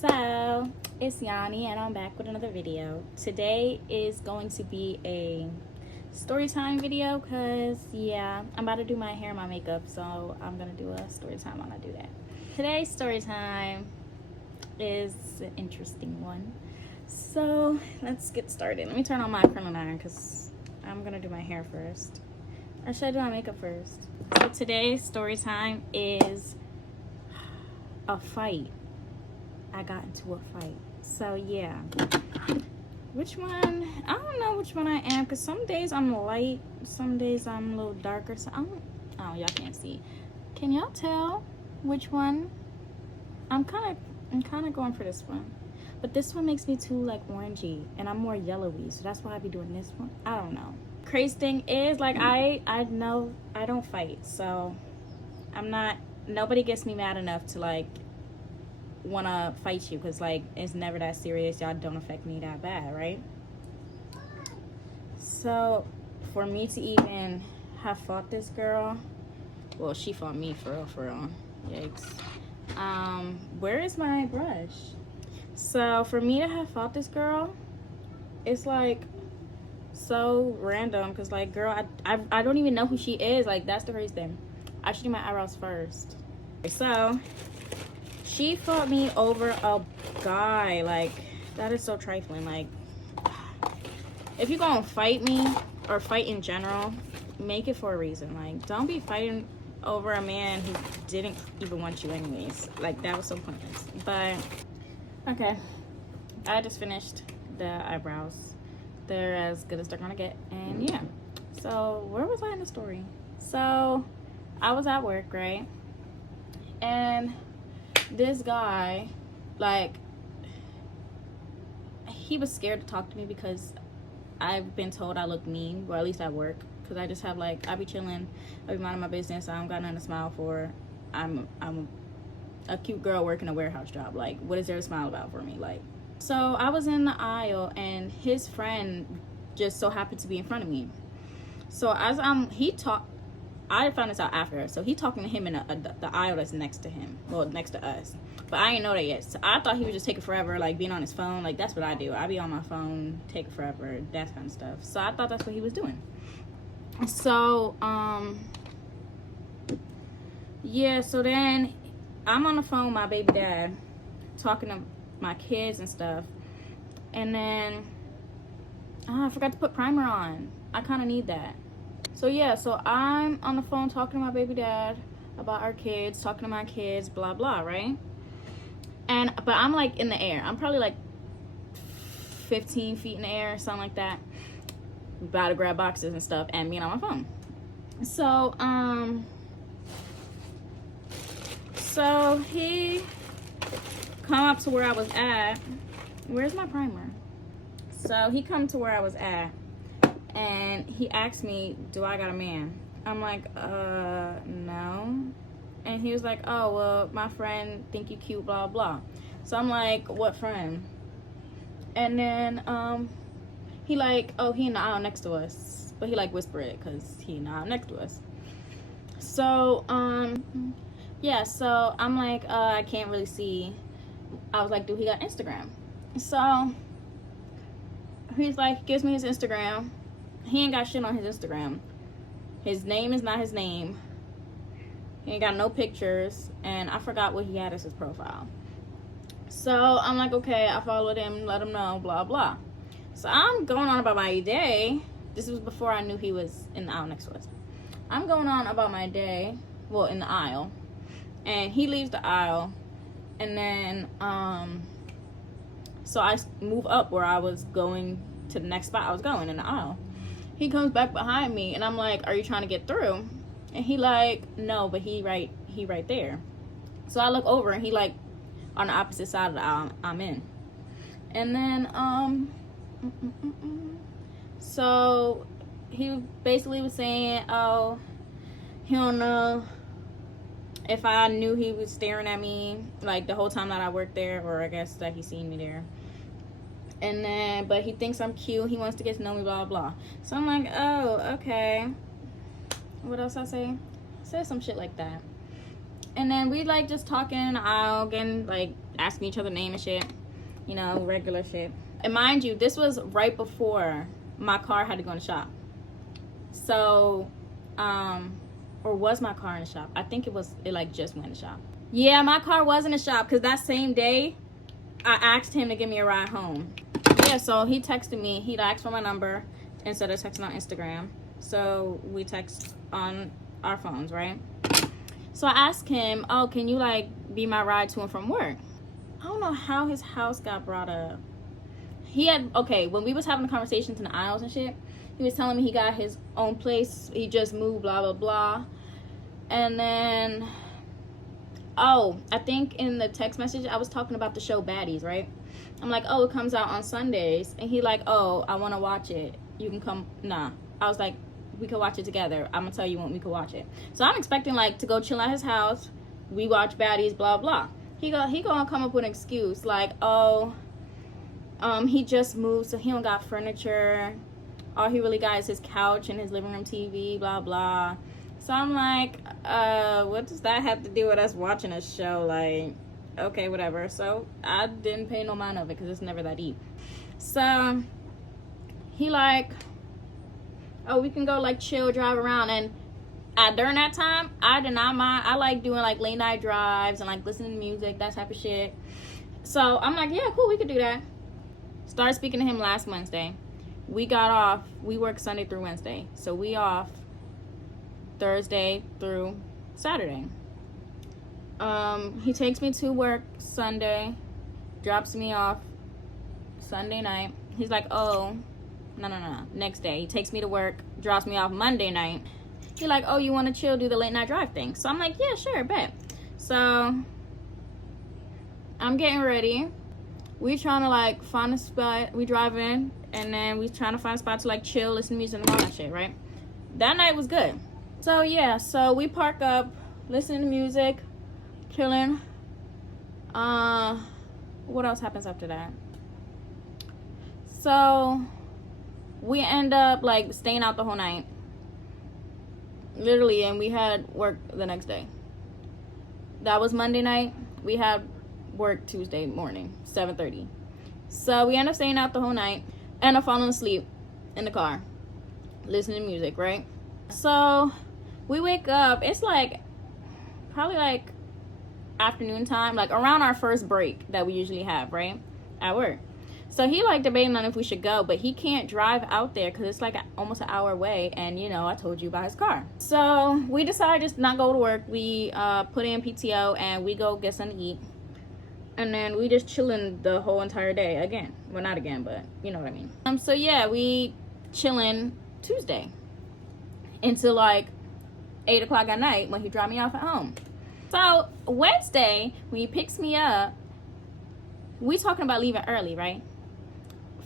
So, it's Yanni and I'm back with another video. Today is going to be a story time video because, yeah, I'm about to do my hair and my makeup, so I'm going to do a story time while I do that. Today's story time is an interesting one. So, let's get started. Let me turn on my curling iron because I'm going to do my hair first. Or should I do my makeup first? So, today's story time is a fight. I got into a fight. So yeah, which one? I don't know which one I am because some days I'm light, some days I'm a little darker. So oh, y'all can't see. Can y'all tell which one? I'm kind of going for this one, but this one makes me too like orangey, and I'm more yellowy. So that's why I be doing this one. I don't know. Crazy thing is, like I know I don't fight, so I'm not. Nobody gets me mad enough to like want to fight you because like it's never that serious. Y'all don't affect me that bad, right? So for me to even have fought this girl, well, she fought me for real. Yikes. Where is my brush? So for me to have fought this girl, it's like so random because like, girl, I don't even know who she is. Like, that's the crazy thing. I should do my eyebrows first. So she fought me over a guy. Like, that is so trifling. Like, if you're gonna fight me or fight in general, make it for a reason. Like, don't be fighting over a man who didn't even want you anyways. Like, that was so pointless. But okay, I just finished the eyebrows. They're as good as they're gonna get. And yeah, so where was I in the story? So I was at work, right? And this guy, like, he was scared to talk to me because I've been told I look mean, or at least at work, because I just have like, I be chilling, I be minding my business, I don't got nothing to smile for. I'm a cute girl working a warehouse job. Like, what is there to smile about for me? Like, so I was in the aisle and his friend just so happened to be in front of me. So as I found this out after. So he talking to him in the aisle that's next to him. Well, next to us. But I didn't know that yet. So I thought he was just taking forever, like being on his phone. Like, that's what I do. I be on my phone, taking forever, that kind of stuff. So I thought that's what he was doing. So, yeah, so then I'm on the phone with my baby dad, talking to my kids and stuff. And then, I forgot to put primer on. I kind of need that. So yeah, so I'm on the phone talking to my baby dad about our kids, talking to my kids, blah blah, right? But I'm like in the air. I'm probably like 15 feet in the air, something like that. About to grab boxes and stuff and being on my phone. So he come up to where I was at. Where's my primer? So he come to where I was at. And he asked me, do I got a man? I'm like, no. And he was like, oh, well, my friend think you cute, blah, blah. So I'm like, what friend? And then he like, oh, he in the aisle next to us. But he like whisper it because he in the aisle next to us. So, yeah, so I'm like, I can't really see. I was like, do he got Instagram? So he's like, gives me his Instagram. He ain't got shit on his Instagram. His name is not his name. He ain't got no pictures. And I forgot what he had as his profile. So I'm like, okay, I followed him, let him know, blah, blah. So I'm going on about my day. This was before I knew he was in the aisle next to us. I'm going on about my day, well, in the aisle. And he leaves the aisle. And then, so I move up where I was going to the next spot I was going in the aisle. He comes back behind me and I'm like, are you trying to get through? And he like, no, but he right there. So I look over and he like on the opposite side of the aisle I'm in. And then so he basically was saying, oh, he don't know if I knew he was staring at me like the whole time that I worked there, or I guess that he seen me there. And then, but he thinks I'm cute. He wants to get to know me, blah, blah. So I'm like, oh, okay. What else I say? I said some shit like that. And then we like just talking in the aisle, getting like asking each other name and shit. You know, regular shit. And mind you, this was right before my car had to go in the shop. So, or was my car in the shop? I think it like just went in the shop. Yeah, my car was in the shop because that same day, I asked him to give me a ride home. Yeah, so he texted me. He'd asked for my number instead of texting on Instagram. So we text on our phones, right? So I asked him, oh, can you like be my ride to and from work? I don't know how his house got brought up. He had, okay, when we was having the conversations in the aisles and shit, he was telling me he got his own place. He just moved, blah, blah, blah. And then, oh, I think in the text message, I was talking about the show Baddies, right? I'm like, oh, it comes out on Sundays. And he like, oh, I want to watch it. You can come. Nah. I was like, we could watch it together. I'm going to tell you when we could watch it. So I'm expecting like to go chill at his house. We watch Baddies, blah, blah. He gonna come up with an excuse like, oh, he just moved, so he don't got furniture. All he really got is his couch and his living room TV, blah, blah. So I'm like, what does that have to do with us watching a show? Like, okay, whatever. So I didn't pay no mind of it because it's never that deep. So he like, oh, we can go like chill, drive around. And during that time, I did not mind. I like doing like late night drives and like listening to music, that type of shit. So I'm like, yeah, cool, we could do that. Started speaking to him last Wednesday. We got off. We work Sunday through Wednesday. So we off Thursday through Saturday. He takes me to work Sunday, drops me off Sunday night. He's like, oh, no. Next day. He takes me to work, drops me off Monday night. He like, oh, you want to chill, do the late night drive thing? So I'm like, yeah, sure, bet. So I'm getting ready. We trying to like find a spot. We drive in, and then we trying to find a spot to like chill, listen to music and all that shit, right? That night was good. So yeah, so we park up, listening to music, chilling. What else happens after that? So we end up like staying out the whole night. Literally, and we had work the next day. That was Monday night. We had work Tuesday morning, 7:30. So we end up staying out the whole night, and I'm falling asleep in the car, listening to music, right? So we wake up, it's like probably like afternoon time, like around our first break that we usually have, right, at work. So he like debating on if we should go, but he can't drive out there because it's like almost an hour away, and you know I told you about his car. So we decided just not go to work. We put in PTO and we go get something to eat, and then we just chilling the whole entire day again. Well, not again, but you know what I mean. So yeah, we chilling Tuesday until like 8 o'clock at night when he dropped me off at home. So Wednesday when he picks me up, we talking about leaving early, right?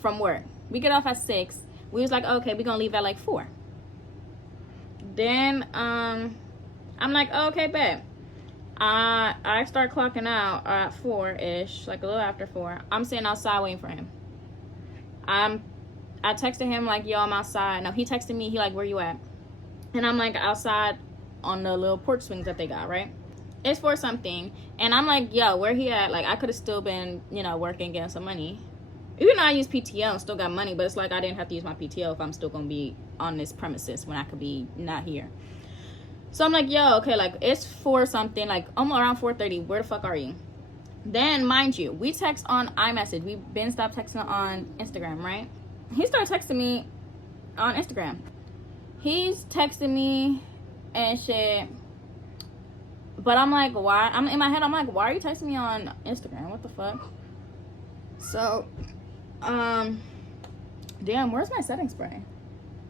From work. We get off at 6. We was like, okay, we're gonna leave at like 4. Then I'm like, oh, okay, bet. I start clocking out at 4-ish, like a little after 4. I'm sitting outside waiting for him. I texted him like, yo, I'm outside. Now he texted me, he like, where you at? And I'm like, outside on the little porch swings that they got, right? It's for something. And I'm like, yo, where he at? Like, I could have still been, you know, working, getting some money. Even though I use PTO and still got money, but it's like I didn't have to use my PTO if I'm still going to be on this premises when I could be not here. So I'm like, yo, okay, like, it's for something, like, almost around 4:30. Where the fuck are you? Then, mind you, we text on iMessage. We've been stopped texting on Instagram, right? He started texting me on Instagram. He's texting me and shit. But I'm like, why? I'm in my head, I'm like, why are you texting me on Instagram? What the fuck? So, damn, where's my setting spray?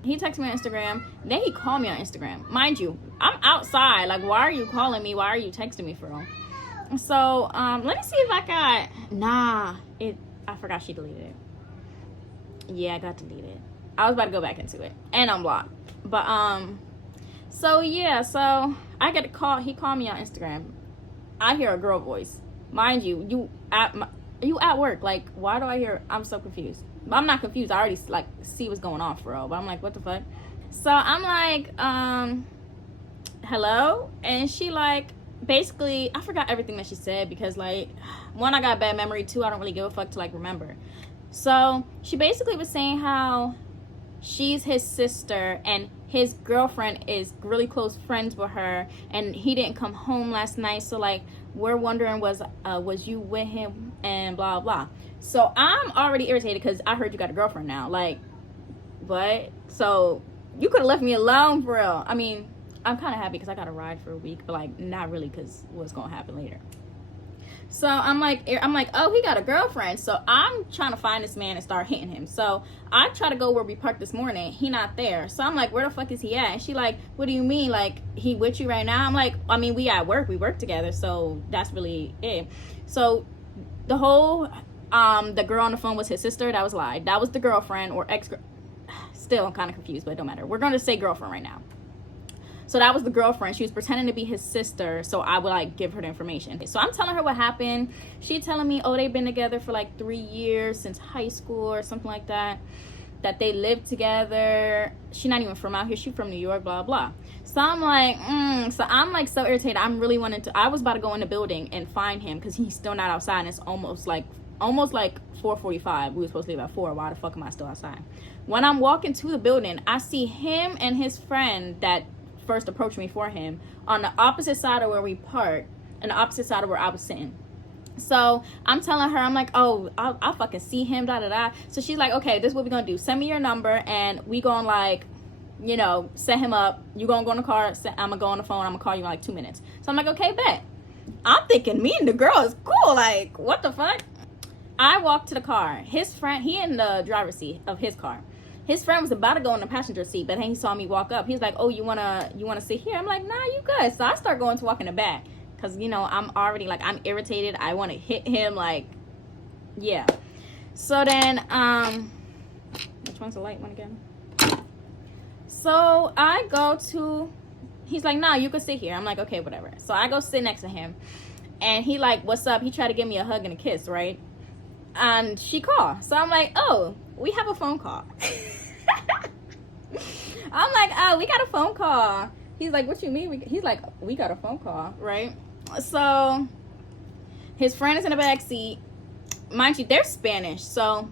He texted me on Instagram. Then he called me on Instagram. Mind you, I'm outside. Like, why are you calling me? Why are you texting me for real? So, let me see if I got... I forgot she deleted it. Yeah, I got deleted. I was about to go back into it. And unblocked. But, so, yeah. So, I get a call. He called me on Instagram. I hear a girl voice. Mind you, you at work. Like, why do I hear... I'm so confused. But I'm not confused. I already, like, see what's going on for real. But I'm like, what the fuck? So, I'm like, hello? And she like, basically, I forgot everything that she said because, like, one, I got bad memory. Two, I don't really give a fuck to, like, remember. So she basically was saying how she's his sister and his girlfriend is really close friends with her, and he didn't come home last night, so, like, we're wondering, was you with him, and blah blah. So I'm already irritated because I heard you got a girlfriend now. Like, what? So you could have left me alone, for real. I mean, I'm kind of happy because I got a ride for a week, but, like, not really because what's gonna happen later. So I'm like, oh, he got a girlfriend. So I'm trying to find this man and start hitting him. So I try to go where we parked this morning. He not there. So I'm like, where the fuck is he at? And she like, what do you mean? Like, he with you right now? I'm like, I mean, we at work. We work together. So that's really it. So the whole, the girl on the phone was his sister. That was a lie. That was the girlfriend or ex. Still, I'm kind of confused, but it don't matter. We're going to say girlfriend right now. So that was the girlfriend. She was pretending to be his sister, so I would, like, give her the information. So I'm telling her what happened. She telling me, oh, they've been together for like 3 years, since high school or something like that. That they live together. She's not even from out here. She's from New York, blah, blah. So I'm like, so I'm like so irritated. I'm really wanting to, I was about to go in the building and find him because he's still not outside, and it's almost like 4:45. We were supposed to leave at 4. Why the fuck am I still outside? When I'm walking to the building, I see him and his friend that first approached me for him on the opposite side of where we parked and the opposite side of where I was sitting. So I'm telling her, I'm like, oh, I'll fucking see him, da da da. So she's like, okay, this is what we're gonna do. Send me your number and we gonna, like, you know, set him up. You gonna go in the car, I'm gonna go on the phone, I'm gonna call you in like 2 minutes. So I'm like, okay, bet. I'm thinking me and the girl is cool, like, what the fuck? I walked to the car. His friend, he in the driver's seat of his car. His friend was about to go in the passenger seat, but then he saw me walk up. He's like, oh, you wanna sit here? I'm like, nah, you good. So I start going to walk in the back because, you know, I'm already, like, I'm irritated. I want to hit him, like, yeah. So then, which one's the light one again? So I go to, he's like, nah, you can sit here. I'm like, okay, whatever. So I go sit next to him, and he like, what's up? He tried to give me a hug and a kiss, right? And she called. So I'm like, oh, we have a phone call. I'm like, oh, we got a phone call. He's like, what you mean? He's like, we got a phone call, right? So his friend is in the back seat. Mind you, they're Spanish. So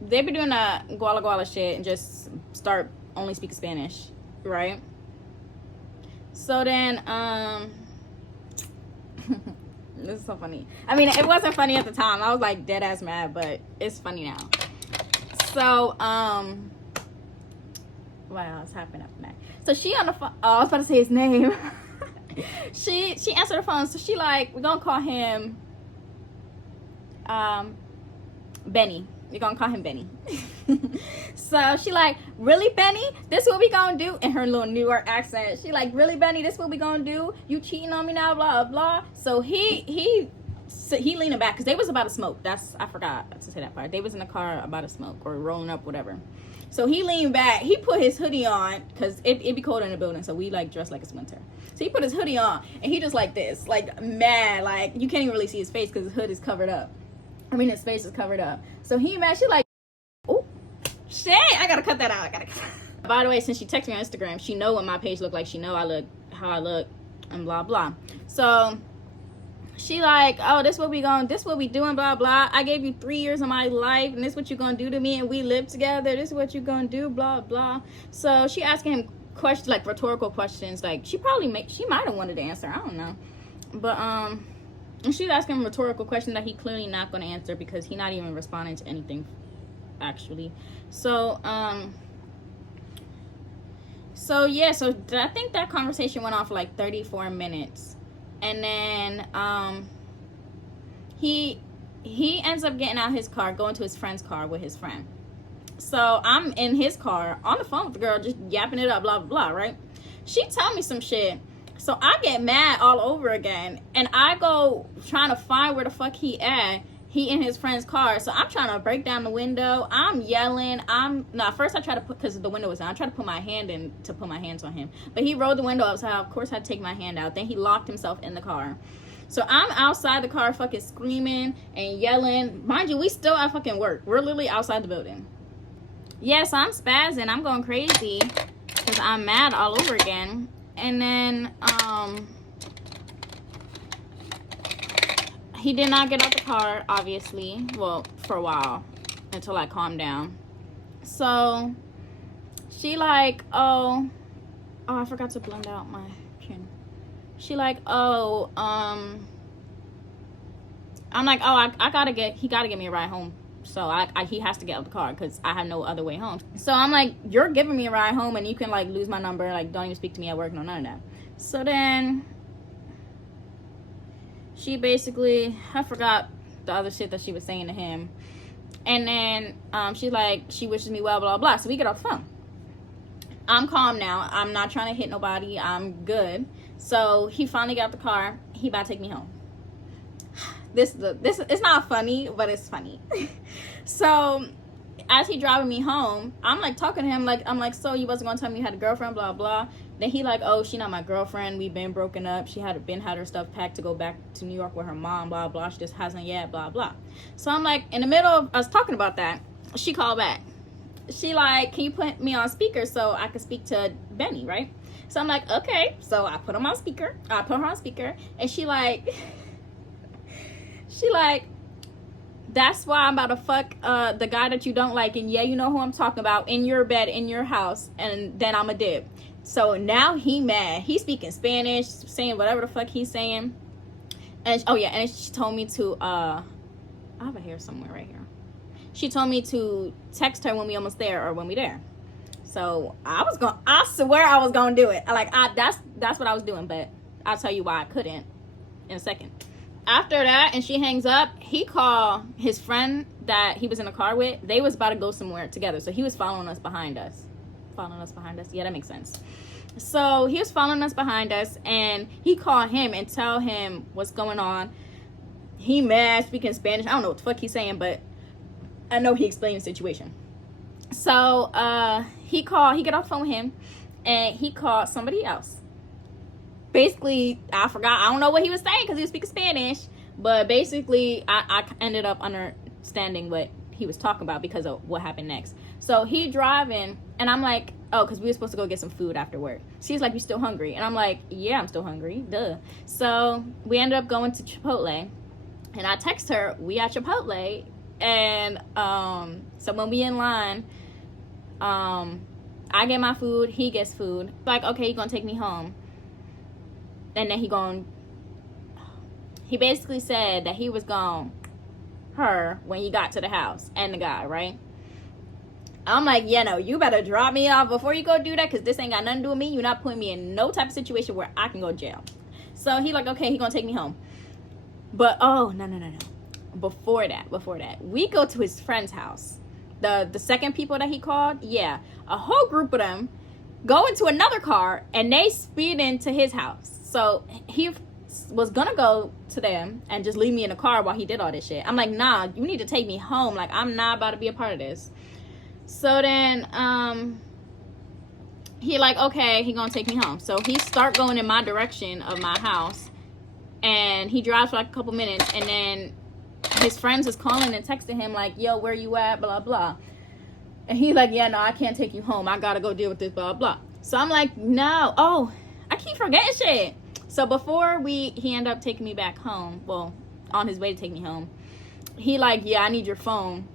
they be doing a guala guala shit and just start only speaking Spanish, right? So then, this is so funny. I mean, it wasn't funny at the time. I was like dead ass mad, but it's funny now. So, what else happened after that? So she on the phone. Oh, I was about to say his name. she answered the phone. So she like, we're gonna call him, Benny. We're gonna call him Benny. So she like, really, Benny? This what we gonna do? In her little New York accent. She like, really, Benny? This what we gonna do? You cheating on me now? Blah blah. So he leaning back because they was about to smoke. I forgot to say that part. They was in the car about to smoke or rolling up, whatever. So he leaned back. He put his hoodie on because it be cold in the building. So we like dress like it's winter. So he put his hoodie on and he just like this, like mad, like you can't even really see his face because his hood is covered up. I mean, his face is covered up. So he mad. She like, oh, shit. I gotta cut that out. By the way, since she texted me on Instagram, she know what my page look like. She know how I look, and blah blah. So she like, oh, this what we doing, blah blah. I gave you 3 years of my life, and this what you gonna do to me, and we live together. This is what you gonna do, blah blah. So she asking him questions, like rhetorical questions. Like she might have wanted to answer. I don't know, but and she's asking him rhetorical questions that he clearly not going to answer because he's not even responding to anything, actually. So, yeah, so I think that conversation went on for like 34 minutes. And then, he ends up getting out his car, going to his friend's car with his friend. So I'm in his car on the phone with the girl, just yapping it up, blah, blah, blah, right? She tell me some shit. So I get mad all over again, and I go trying to find where the fuck he at. He in his friend's car. So I'm trying to break down the window. I'm yelling. First I try to put, because the window was down, I tried to put my hand in to put my hands on him. But he rolled the window up, so of course I had to take my hand out. Then he locked himself in the car. So I'm outside the car fucking screaming and yelling. Mind you, we still at fucking work. We're literally outside the building. Yeah, so I'm spazzing. I'm going crazy because I'm mad all over again. And then, he did not get out the car, obviously. Well, for a while, until I calmed down. So she like, oh, I forgot to blend out my chin. She like, oh, I'm like, oh, he gotta get me a ride home. So he has to get out the car because I have no other way home. So I'm like, you're giving me a ride home and you can like lose my number, like don't even speak to me at work, no, none of that. So then she basically, I forgot the other shit that she was saying to him. And then she's like, she wishes me well, blah, blah. So we get off the phone. I'm calm now. I'm not trying to hit nobody. I'm good. So he finally got out the car. He about to take me home. This it's not funny, but it's funny. So as he driving me home, I'm like talking to him, like I'm like, so you wasn't gonna tell me you had a girlfriend, blah blah. Then he like, oh, she not my girlfriend, we've been broken up, she had her stuff packed to go back to New York with her mom, blah blah, she just hasn't yet, blah blah. So I'm like, in the middle of us talking about that, she called back. She like, can you put me on speaker so I can speak to Benny, right? So I'm like, okay. So I put her on speaker, and she like that's why I'm about to fuck the guy that you don't like, and yeah, you know who I'm talking about, in your bed, in your house, and then I'm a dip. So now he mad. He's speaking Spanish, saying whatever the fuck he's saying. And oh yeah, and she told me to I have a hair somewhere right here. She told me to text her when we almost there or when we there. So I swear I was gonna do it. That's what I was doing, but I'll tell you why I couldn't in a second. After that, and she hangs up, he called his friend that he was in the car with. They was about to go somewhere together. So he was following us behind us. Yeah, that makes sense. So he was following us behind us, and he called him and tell him what's going on. He mad, speaking Spanish. I don't know what the fuck he's saying, but I know he explained the situation. So he get off the phone with him, and he called somebody else. Basically, I forgot. I don't know what he was saying because he was speaking Spanish. But basically, I ended up understanding what he was talking about because of what happened next. So he driving, and I'm like, oh, because we were supposed to go get some food after work. She's like, you still hungry? And I'm like, yeah, I'm still hungry. Duh. So we ended up going to Chipotle. And I text her, we at Chipotle. And so when we in line, I get my food, he gets food. Like, okay, you gonna take me home. And then he basically said that he was gonna her when he got to the house and the guy, right? I'm like, yeah, no, you better drop me off before you go do that, because this ain't got nothing to do with me. You're not putting me in no type of situation where I can go to jail. So he like, okay, he gonna take me home. But oh, no. Before that, we go to his friend's house. The second people that he called, yeah, a whole group of them go into another car and they speed into his house. So he was gonna go to them and just leave me in the car while he did all this shit. I'm like, nah, you need to take me home. Like, I'm not about to be a part of this. So then he like, okay, he gonna take me home. So he start going in my direction of my house, and he drives for like a couple minutes, and then his friends is calling and texting him like, yo, where you at, blah blah. And he like, yeah, no, I can't take you home, I gotta go deal with this, blah blah. So I'm like, no, oh, I keep forgetting shit. So before he ended up taking me back home, well, on his way to take me home, he like, yeah, I need your phone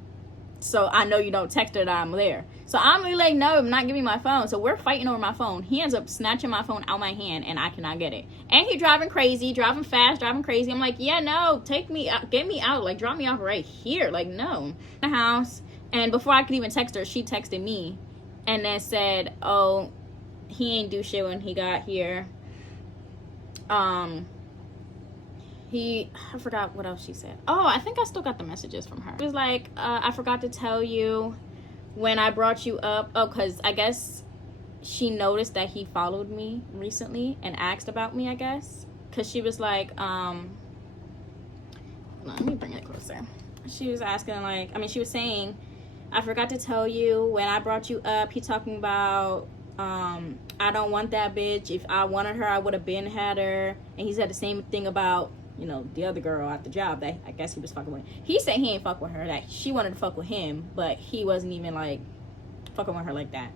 so I know you don't text her that I'm there. So I'm really like, no, I'm not giving my phone. So we're fighting over my phone. He ends up snatching my phone out my hand, and I cannot get it. And he driving crazy, driving fast, driving crazy. I'm like, yeah, no, take me out, get me out, like drop me off right here. Like, no. The house. And before I could even text her, she texted me and then said, oh, he ain't do shit when he got here. I forgot what else she said. Oh, I think I still got the messages from her. It was like, I forgot to tell you when I brought you up. Oh, because I guess she noticed that he followed me recently and asked about me, I guess. Because she was like, let me bring it closer. She was asking, like, she was saying, I forgot to tell you when I brought you up, he talking about, I don't want that bitch. If I wanted her, I would have been had her. And he said the same thing about, the other girl at the job that I guess he was fucking with. He said he ain't fuck with her, that she wanted to fuck with him, but he wasn't even like fucking with her like that.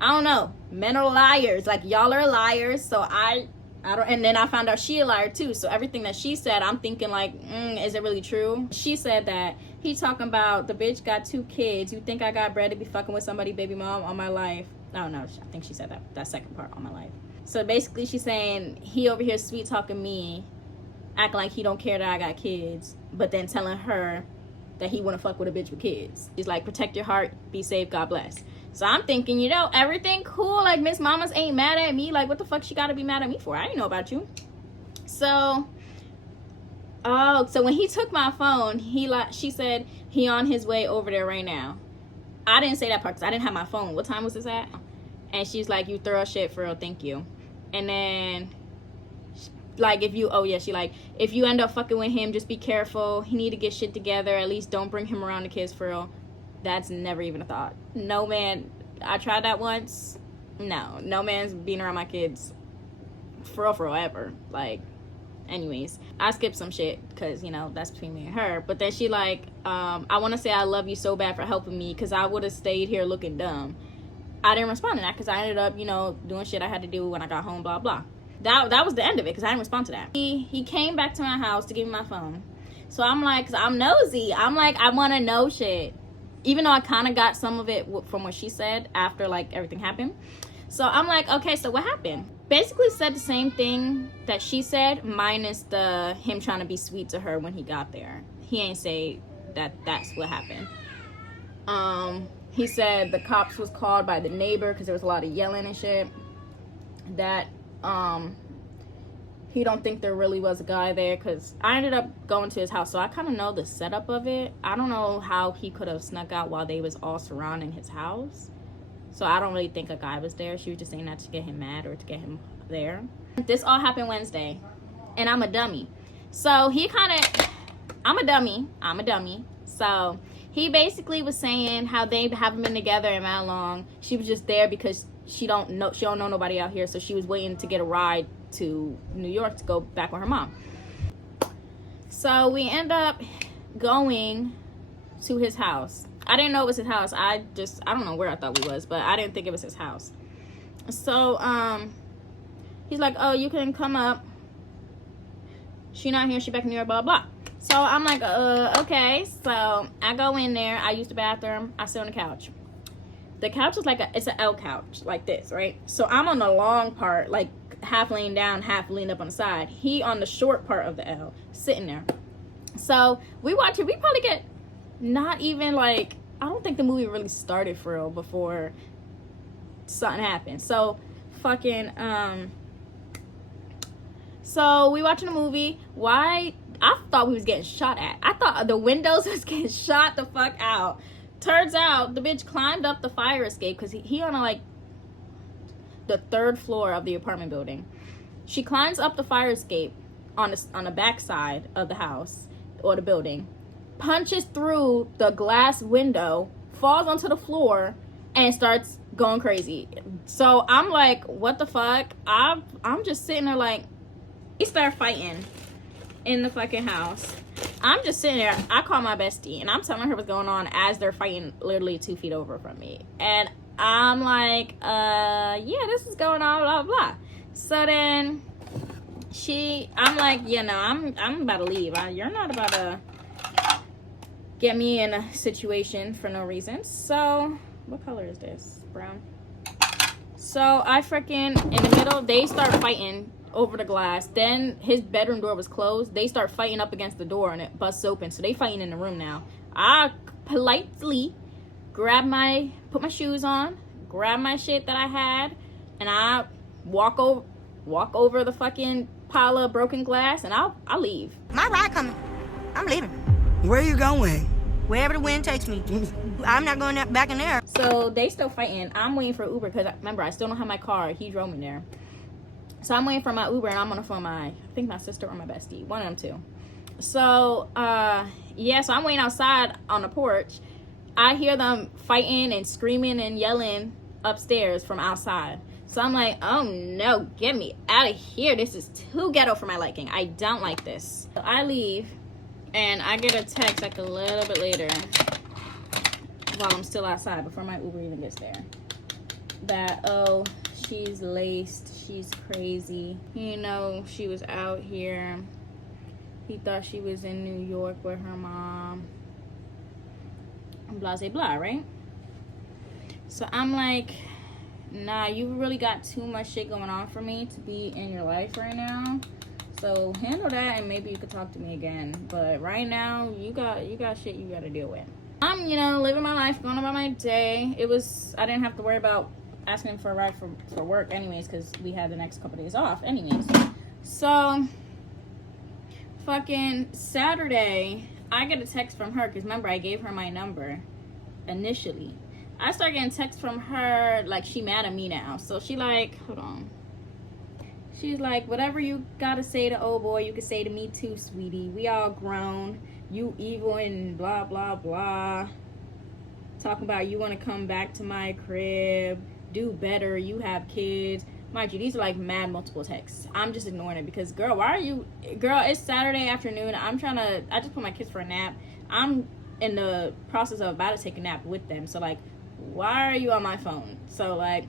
I don't know. Men are liars. Like, y'all are liars. So I And then I found out she a liar too. So everything that she said, I'm thinking like, is it really true? She said that he talking about the bitch got 2 kids. You think I got bread to be fucking with somebody baby mom all my life? Oh no, I think she said that second part, all my life. So basically she's saying he over here sweet talking me, acting like he don't care that I got kids, but then telling her that he want to fuck with a bitch with kids. He's like, protect your heart, be safe, God bless. So I'm thinking, you know, everything cool. Like, Miss Mamas ain't mad at me. Like, what the fuck she got to be mad at me for? I didn't know about you. So, so when he took my phone, she said he on his way over there right now. I didn't say that part because I didn't have my phone. What time was this at? And she's like, you thorough shit, for real, thank you. And then, like, if you end up fucking with him, just be careful. He need to get shit together. At least don't bring him around the kids, for real. That's never even a thought. No, man. I tried that once. No man's being around my kids for real ever. Like, anyways, I skipped some shit because, you know, that's between me and her. But then she like, I want to say I love you so bad for helping me because I would have stayed here looking dumb. I didn't respond to that because I ended up, you know, doing shit I had to do when I got home, blah blah. That was the end of it because I didn't respond to that. He came back to my house to give me my phone. So I'm like, because I'm nosy. I'm like, I want to know shit. Even though I kind of got some of it from what she said after, like, everything happened. So I'm like, okay, so what happened? Basically said the same thing that she said, minus the him trying to be sweet to her when he got there. He ain't say that's what happened. He said the cops was called by the neighbor because there was a lot of yelling and shit. That, he don't think there really was a guy there because I ended up going to his house, so I kind of know the setup of it. I don't know how he could have snuck out while they was all surrounding his house, so I don't really think a guy was there. She was just saying that to get him mad or to get him there. This all happened Wednesday, and I'm a dummy. So I'm a dummy. So he basically was saying how they haven't been together in that long. She was just there because she don't know nobody out here, so she was waiting to get a ride to New York to go back with her mom. So we end up going to his house. I didn't know it was his house. I don't know where I thought we was, but I didn't think it was his house. So he's like, oh, you can come up. She not here, she back in New York, blah blah. So I'm like, okay. So I go in there, I use the bathroom, I sit on the couch. The couch is like it's an L couch, like this, right? So I'm on the long part, like half laying down, half leaned up on the side. He on the short part of the L, sitting there. So we watch it. We probably get not even like, I don't think the movie really started for real before something happened. So fucking, so we watching a movie. Why? I thought we was getting shot at. I thought the windows was getting shot the fuck out. Turns out the bitch climbed up the fire escape because he on like the 3rd floor of the apartment building. She climbs up the fire escape on the back side of the house or the building, punches through the glass window, falls onto the floor, and starts going crazy. So I'm like, what the fuck? I'm just sitting there like, we start fighting in the fucking house. I'm just sitting there. I call my bestie and I'm telling her what's going on as they're fighting literally 2 feet over from me. And I'm like, yeah, this is going on, blah blah. So then I'm like, yeah, no, I'm about to leave. You're not about to get me in a situation for no reason. So what color is this? Brown. So I freaking, in the middle, they start fighting over the glass. Then his bedroom door was closed. They start fighting up against the door and it busts open. So they fighting in the room now. I politely put my shoes on, grab my shit that I had, and I walk over the fucking pile of broken glass, and I'll leave. My ride coming. I'm leaving. Where are you going? Wherever the wind takes me. I'm not going back in there. So they still fighting. I'm waiting for Uber because remember I still don't have my car. He drove me there. So I'm waiting for my Uber, and I'm on the phone I think my sister or my bestie, one of them two. So yeah, so I'm waiting outside on the porch. I hear them fighting and screaming and yelling upstairs from outside. So I'm like, oh no, get me out of here. This is too ghetto for my liking. I don't like this. So I leave and I get a text like a little bit later while I'm still outside before my Uber even gets there. That, oh, she's laced, she's crazy. You know, she was out here. He thought she was in New York with her mom. Blah, blah, blah, right? So I'm like, nah, you really got too much shit going on for me to be in your life right now. So handle that, and maybe you could talk to me again. But right now, you got shit you gotta deal with. I'm, you know, living my life, going about my day. I didn't have to worry about asking for a ride for work anyways, because we had the next couple days off anyways. So fucking Saturday, I get a text from her, because remember, I gave her my number initially. I start getting texts from her, like, she mad at me now. So she like, hold on. She's like, whatever you gotta say to old boy, you can say to me too, sweetie. We all grown. You evil and blah, blah, blah. Talking about you want to come back to my crib. Do better. You have kids. Mind you, these are like mad multiple texts. I'm just ignoring it because, girl, it's Saturday afternoon. I just put my kids for a nap. I'm in the process of about to take a nap with them. So, like, why are you on my phone? So, like,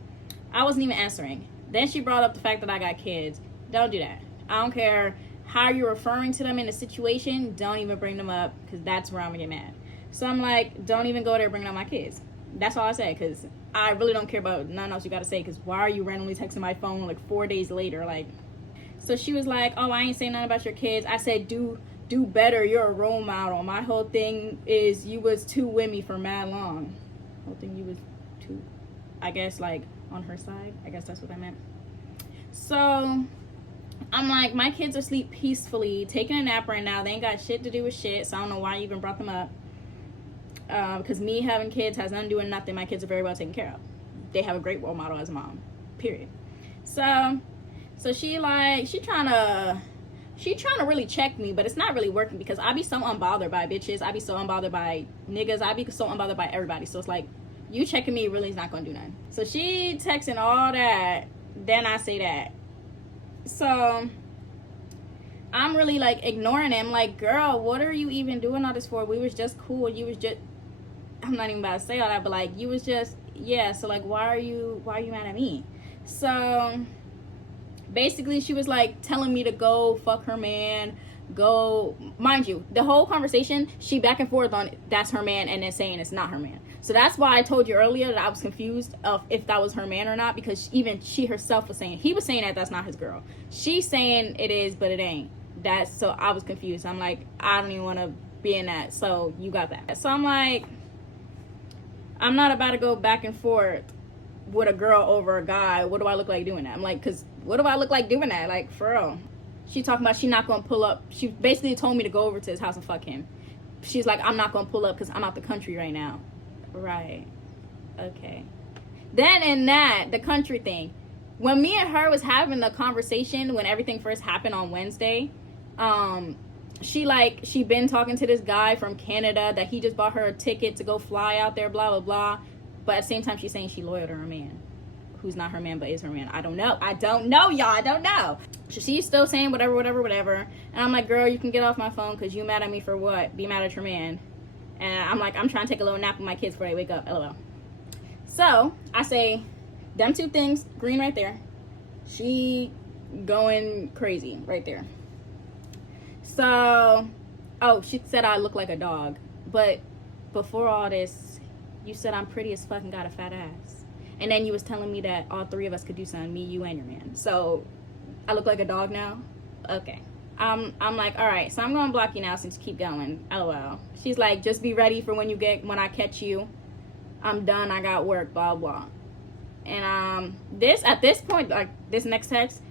I wasn't even answering. Then she brought up the fact that I got kids. Don't do that. I don't care how you're referring to them in a situation. Don't even bring them up, because that's where I'm gonna get mad. So I'm like, don't even go there bringing up my kids. That's all I said, because I really don't care about nothing else you gotta say, because why are you randomly texting my phone like 4 days later? Like, so she was like, oh, I ain't saying nothing about your kids. I said, do better. You're a role model. My whole thing is you was too with me for mad long. Whole thing you was too, I guess, like, on her side. I guess that's what I meant. So I'm like, my kids are asleep peacefully, taking a nap right now. They ain't got shit to do with shit, so I don't know why you even brought them up. Because me having kids has nothing to do with nothing. My kids are very well taken care of. They have a great role model as a mom, period. So she trying to really check me, but it's not really working, because I be so unbothered by bitches. I be so unbothered by niggas. I be so unbothered by everybody. So it's like, you checking me really is not gonna do nothing. So she texting all that, then I say that. So I'm really like ignoring him. Like, girl, what are you even doing all this for? We was just cool. You was just, I'm not even about to say all that, but like, you was just, yeah. So like, why are you mad at me? So basically she was like telling me to go fuck her man. Go, mind you, the whole conversation, she back and forth on that's her man and then saying it's not her man. So that's why I told you earlier that I was confused of if that was her man or not, because even she herself was saying, he was saying that that's not his girl. She's saying it is, but it ain't. So I was confused. I'm like, I don't even want to be in that. So you got that. So I'm like, I'm not about to go back and forth with a girl over a guy. What do I look like doing that? I'm like, because what do I look like doing that? Like, for real. She talking about she not going to pull up. She basically told me to go over to his house and fuck him. She's like, I'm not going to pull up because I'm out the country right now. Right. Okay. Then in that, the country thing. When me and her was having the conversation, when everything first happened on Wednesday, she been talking to this guy from Canada that he just bought her a ticket to go fly out there, blah, blah, blah. But at the same time, she's saying she loyal to her man, who's not her man, but is her man. I don't know, y'all. I don't know. So she's still saying whatever. And I'm like, girl, you can get off my phone because you mad at me for what? Be mad at your man. And I'm like, I'm trying to take a little nap with my kids before they wake up, LOL. So I say, them two things, green right there. She going crazy right there. So, oh, she said I look like a dog. But before all this, you said I'm pretty as fuck and got a fat ass. And then you was telling me that all three of us could do something, me, you, and your man. So I look like a dog now? Okay. I'm like, all right, so I'm going to block you now since you keep going. LOL. She's like, just be ready for when I catch you. I'm done. I got work, blah, blah. And at this point, like this next text,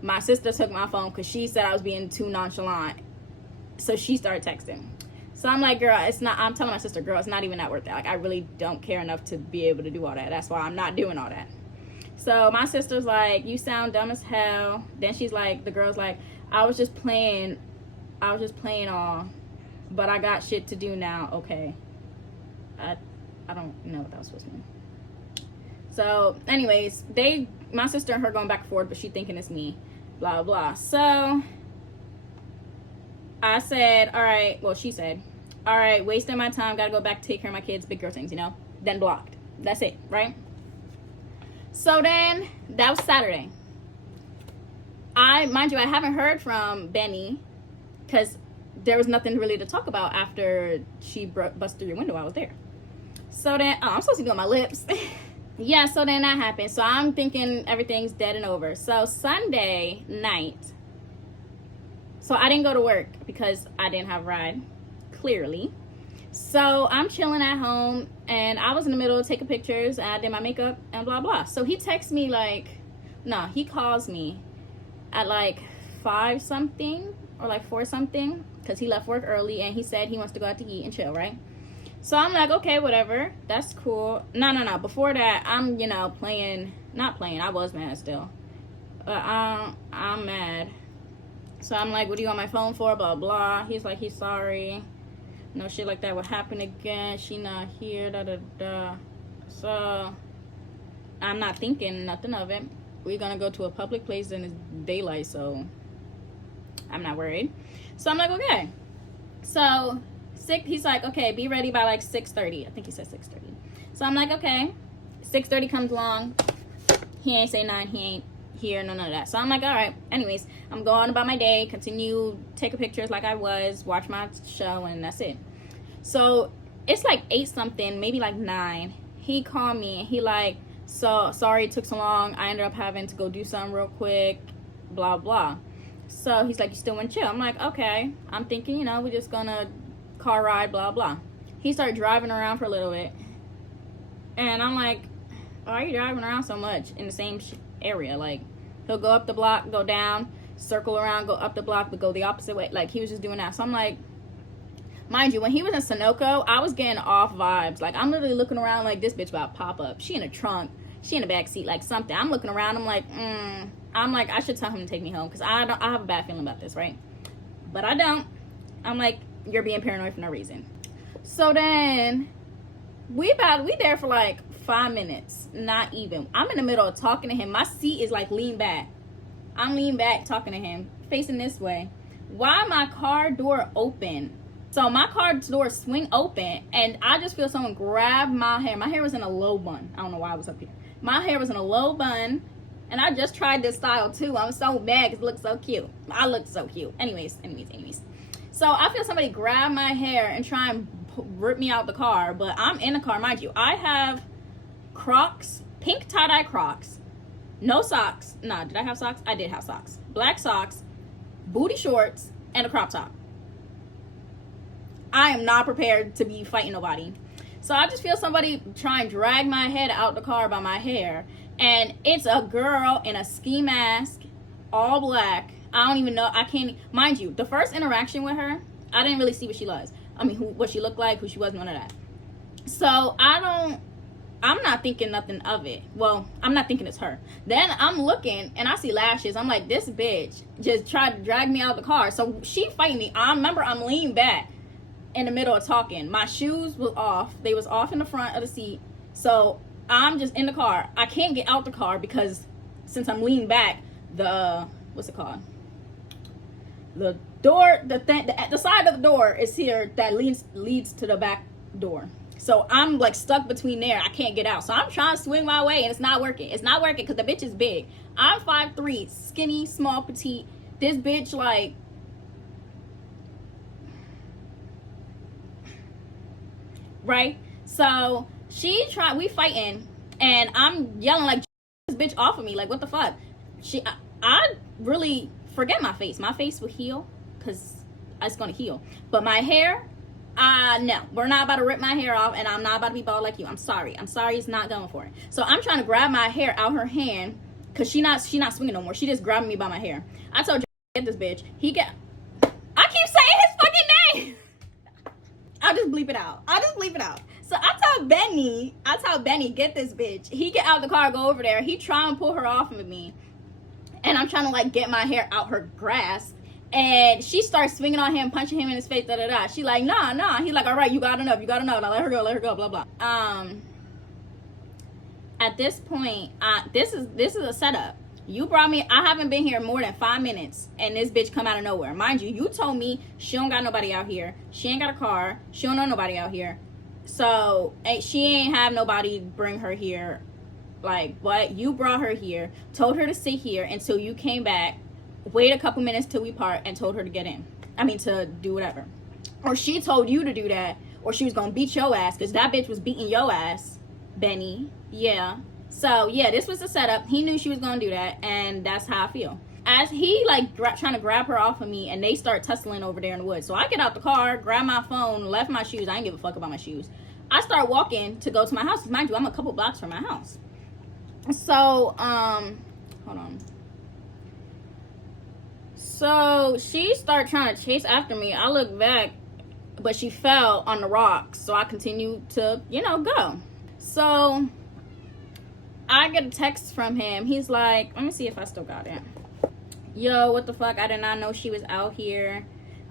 my sister took my phone because she said I was being too nonchalant. So she started texting. So I'm like, girl, I'm telling my sister, girl, it's not even that worth it. Like, I really don't care enough to be able to do all that. That's why I'm not doing all that. So my sister's like, you sound dumb as hell. Then she's like, the girl's like, I was just playing all, but I got shit to do now. Okay. I don't know what that was supposed to mean. So anyways, my sister and her going back and forth, but she thinking it's me, blah, blah. So I said, all right, well, she said, all right, wasting my time, gotta go back, take care of my kids, big girl things, you know, then blocked. That's it, right? So then that was Saturday. Mind you, I haven't heard from Benny because there was nothing really to talk about after she busted through your window. I was there. So then, I'm supposed to be on my lips. Yeah, so then that happened. So I'm thinking everything's dead and over. So Sunday night, so I didn't go to work because I didn't have a ride, clearly. So I'm chilling at home, and I was in the middle of taking pictures, and I did my makeup and blah blah. So he texts me he calls me at like 5 something or like 4 something because he left work early, and he said he wants to go out to eat and chill, right? So I'm like, okay, whatever, that's cool. No, before that, I'm not playing, I was mad still, but I'm mad. So I'm like, what are you on my phone for, blah blah. He's like, he's sorry, no shit like that would happen again, she not here, da da da. So I'm not thinking nothing of it. We're gonna go to a public place and it's daylight, so I'm not worried. So I'm like, okay. So he's like, okay, be ready by like 6:30. I think he said 6:30. So I'm like, okay. 6:30 comes along. He ain't say nothing. He ain't here, none of that. So I'm like, all right. Anyways, I'm going about my day, continue taking pictures like I was, watch my show, and that's it. So it's like 8 something, maybe like 9. He called me and he like, so sorry it took so long. I ended up having to go do something real quick, blah blah. So he's like, you still want to chill? I'm like, okay. I'm thinking, we're just gonna car ride, blah blah. He started driving around for a little bit, and I'm like, why are you driving around so much in the same area? Like, he'll go up the block, go down, circle around, go up the block, but go the opposite way. Like, he was just doing that. So I'm like, mind you, when he was in Sunoco, I was getting off vibes. Like, I'm literally looking around like, this bitch about to pop up. She in the trunk, she in the back seat, like something. I'm looking around, I'm like, I should tell him to take me home, because I have a bad feeling about this, right? But I don't. I'm like, you're being paranoid for no reason. So then we there for like 5 minutes, not even. I'm in the middle of talking to him. My seat is like leaned back. I'm leaned back talking to him, facing this way. Why my car door open? So my car door swing open, and I just feel someone grab my hair. My hair was in a low bun. I don't know why I was up here. My hair was in a low bun, and I just tried this style too. I'm so mad because it looks so cute. I look so cute. Anyways. So I feel somebody grab my hair and try and rip me out the car, but I'm in the car, mind you. I have Crocs, pink tie-dye Crocs, no socks. Nah, did I have socks? I did have socks. Black socks, booty shorts, and a crop top. I am not prepared to be fighting nobody. So I just feel somebody try and drag my head out the car by my hair, and it's a girl in a ski mask, all black. I don't even know. I can't, mind you, the first interaction with her, I didn't really see what she was. I mean, what she looked like, who she was, none of that. So I'm not thinking nothing of it. Well, I'm not thinking it's her. Then I'm looking and I see lashes. I'm like, this bitch just tried to drag me out the car. So she fighting me. I remember I'm leaning back in the middle of talking. My shoes was off. They was off in the front of the seat. So I'm just in the car. I can't get out the car because since I'm leaning back, what's it called? The door, the side of the door is here that leads to the back door. So I'm like stuck between there. I can't get out. So I'm trying to swing my way and it's not working. It's not working because the bitch is big. I'm 5'3", skinny, small, petite. This bitch like, right? So we fighting and I'm yelling like, this bitch off of me. Like, what the fuck? I really forget my face. My face will heal because it's going to heal. But my hair, no, we're not about to rip my hair off and I'm not about to be bald like you. I'm sorry. It's not going for it. So I'm trying to grab my hair out her hand because she not swinging no more. She just grabbing me by my hair. I told you, get this bitch. I keep saying his fucking name. I'll just bleep it out. So I tell Benny, get this bitch. He get out the car, go over there. He try and pull her off of me. And I'm trying to like get my hair out her grasp. And she starts swinging on him, punching him in his face, da-da-da. She like, nah. He's like, all right, you got enough. Now let her go, blah, blah. At this point, this is a setup. You brought me, I haven't been here more than 5 minutes, and this bitch come out of nowhere. Mind you, you told me she don't got nobody out here. She ain't got a car. She don't know nobody out here. So, she ain't have nobody bring her here Like, what? You brought her here, told her to sit here until you came back, wait a couple minutes till we part, and told her to get in. I mean, to do whatever. Or she told you to do that, or she was gonna beat your ass, because that bitch was beating your ass, Benny. Yeah. So, yeah, this was the setup. He knew she was gonna do that, and that's how I feel. As he, like, trying to grab her off of me, and they start tussling over there in the woods. So I get out the car, grab my phone, left my shoes. I didn't give a fuck about my shoes. I start walking to go to my house. Mind you, I'm a couple blocks from my house. So, hold on. So she started trying to chase after me. I look back, but she fell on the rocks. So I continued to, go. So I get a text from him. He's like, let me see if I still got it. Yo, what the fuck? I did not know she was out here.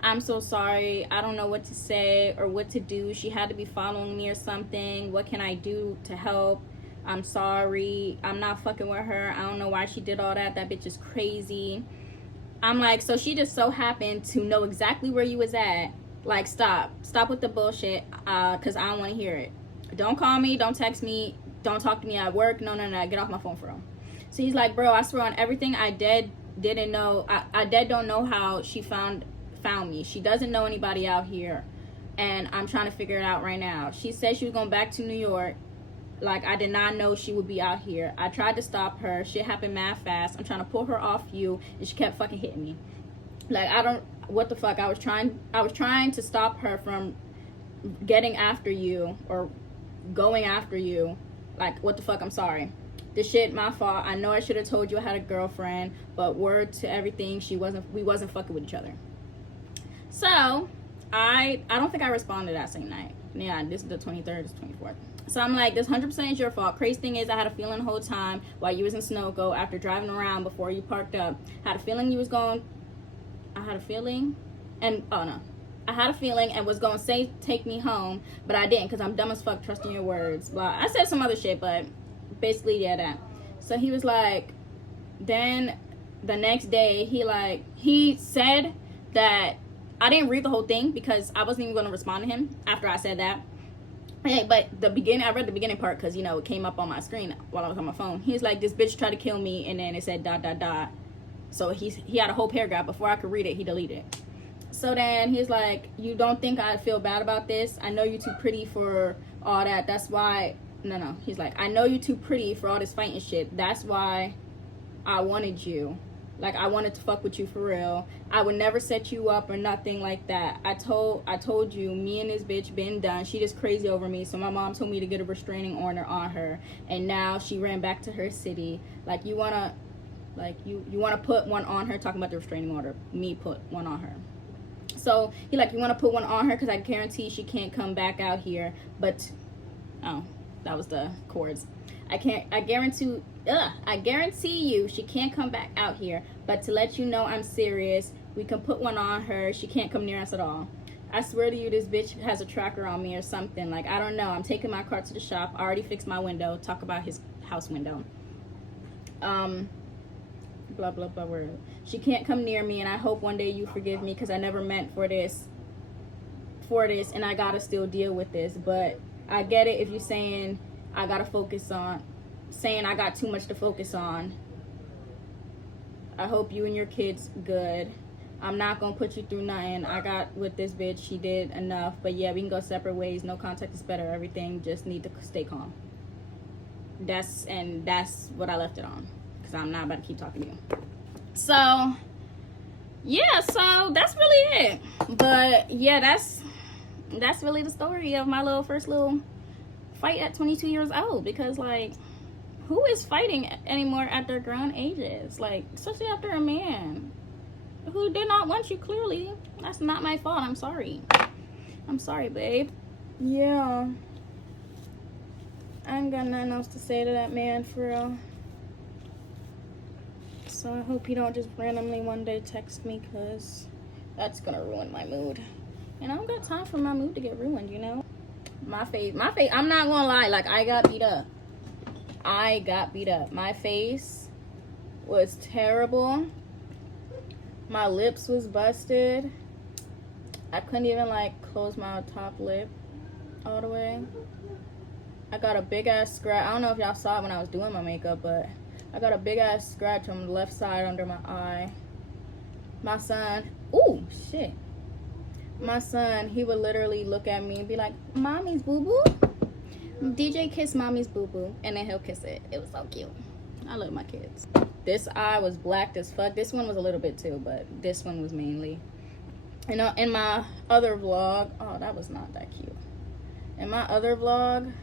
I'm so sorry. I don't know what to say or what to do. She had to be following me or something. What can I do to help? I'm sorry. I'm not fucking with her. I don't know why she did all that. That bitch is crazy. I'm like, so she just so happened to know exactly where you was at. Like, stop with the bullshit, because I don't want to hear it. Don't call me, don't text me, don't talk to me at work. No, get off my phone for real. So he's like, bro, I swear on everything, I didn't know. I don't know how she found me. She doesn't know anybody out here, and I'm trying to figure it out right now. She said she was going back to New York. Like, I did not know she would be out here. I tried to stop her. Shit happened mad fast. I'm trying to pull her off you, and she kept fucking hitting me. Like, what the fuck? I was trying to stop her from getting after you or going after you. Like, what the fuck? I'm sorry. This shit, my fault. I know I should have told you I had a girlfriend, but word to everything, we wasn't fucking with each other. So, I don't think I responded that same night. Yeah, this is the 23rd, this is 24th. So I'm like, this 100% is your fault. Crazy thing is, I had a feeling the whole time while you was in Sunoco after driving around before you parked up. I had a feeling and was going to say take me home, but I didn't because I'm dumb as fuck trusting your words. Blah. I said some other shit, but basically, yeah, that. So he was like, then the next day, he said that I didn't read the whole thing because I wasn't even going to respond to him after I said that. Hey, but I read the beginning part because, it came up on my screen while I was on my phone. He's like, this bitch tried to kill me, and then it said ... So he had a whole paragraph. Before I could read it, he deleted it. So then he's like, you don't think I feel bad about this? I know you're too pretty for all that. That's why... No. He's like, I know you're too pretty for all this fighting shit. That's why I wanted you. Like, I wanted to fuck with you for real. I would never set you up or nothing like that. I told you, me and this bitch been done. She just crazy over me. So my mom told me to get a restraining order on her. And now she ran back to her city. Like, you wanna put one on her? Talking about the restraining order. Me put one on her. So he like, you wanna put one on her? Because I guarantee she can't come back out here. But, oh, that was the chords. I guarantee you she can't come back out here. But to let you know I'm serious, we can put one on her. She can't come near us at all. I swear to you, this bitch has a tracker on me or something. Like, I don't know. I'm taking my car to the shop. I already fixed my window. Talk about his house window. Blah, blah, blah, word. She can't come near me, and I hope one day you forgive me because I never meant for this, and I gotta still deal with this. But I get it if you're saying I got too much to focus on. I hope you and your kids good. I'm not gonna put you through nothing. I got with this bitch. She did enough. But yeah, we can go separate ways. No contact is better. Everything. Just need to stay calm. That's what I left it on. Because I'm not about to keep talking to you. So, yeah. So, that's really it. But, yeah, that's really the story of my first little fight at 22 years old. Because, like, who is fighting anymore at their grown ages? Like, especially after a man who did not want you, clearly. That's not my fault. I'm sorry. I'm sorry, babe. Yeah. I ain't got nothing else to say to that man, for real. So I hope he don't just randomly one day text me, because that's gonna ruin my mood. And I don't got time for my mood to get ruined, you know? My face, I'm not gonna lie, like, I got beat up. My face was terrible. My lips was busted. I couldn't even, like, close my top lip all the way. I got a big ass scratch. I don't know if y'all saw it when I was doing my makeup, but I got a big ass scratch on the left side under my eye. My son, ooh, shit. My son, he would literally look at me and be like, "Mommy's boo-boo? DJ kiss mommy's boo-boo," and then he'll kiss it. It was so cute. I love my kids. This eye was black as fuck. This one was a little bit too, but this one was mainly. You know, in my other vlog, oh, that was not that cute. In my other vlog,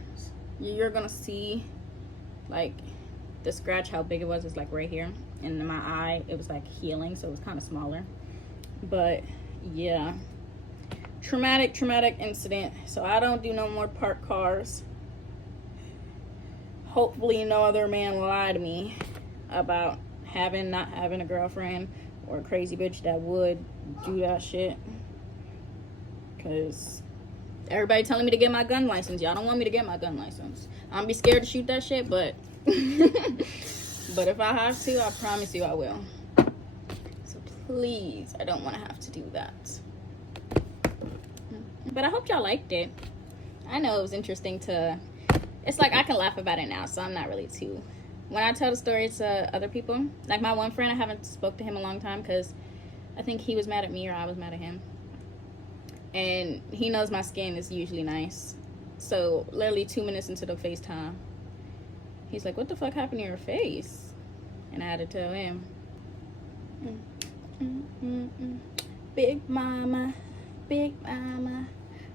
you're gonna see like the scratch, how big it was. It's like right here. And in my eye, it was like healing, so it was kind of smaller. But yeah, traumatic incident. So I don't do no more parked cars. Hopefully no other man will lie to me about not having a girlfriend or a crazy bitch that would do that shit. Cause everybody telling me to get my gun license. Y'all don't want me to get my gun license. I'm be scared to shoot that shit, but but if I have to, I promise you I will. So please, I don't want to have to do that. But I hope y'all liked it. I know it was interesting to, it's like I can laugh about it now, so I'm not really too. When I tell the story to other people, like my one friend, I haven't spoke to him in a long time because I think he was mad at me or I was mad at him. And he knows my skin is usually nice. So literally 2 minutes into the FaceTime, he's like, "What the fuck happened to your face?" And I had to tell him. Big mama, big mama,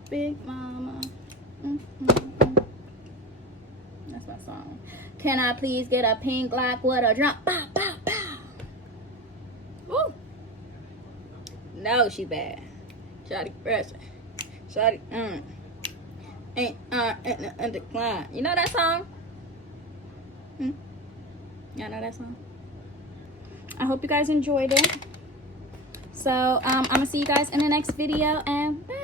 big mama. That's my song. Can I please get a pink Glock with a drum? Pow, pow, pow. Woo. No, she bad. Shawty pressure. Shawty, ain't in decline. You know that song? Y'all know that song? I hope you guys enjoyed it. So I'm gonna see you guys in the next video, and bye.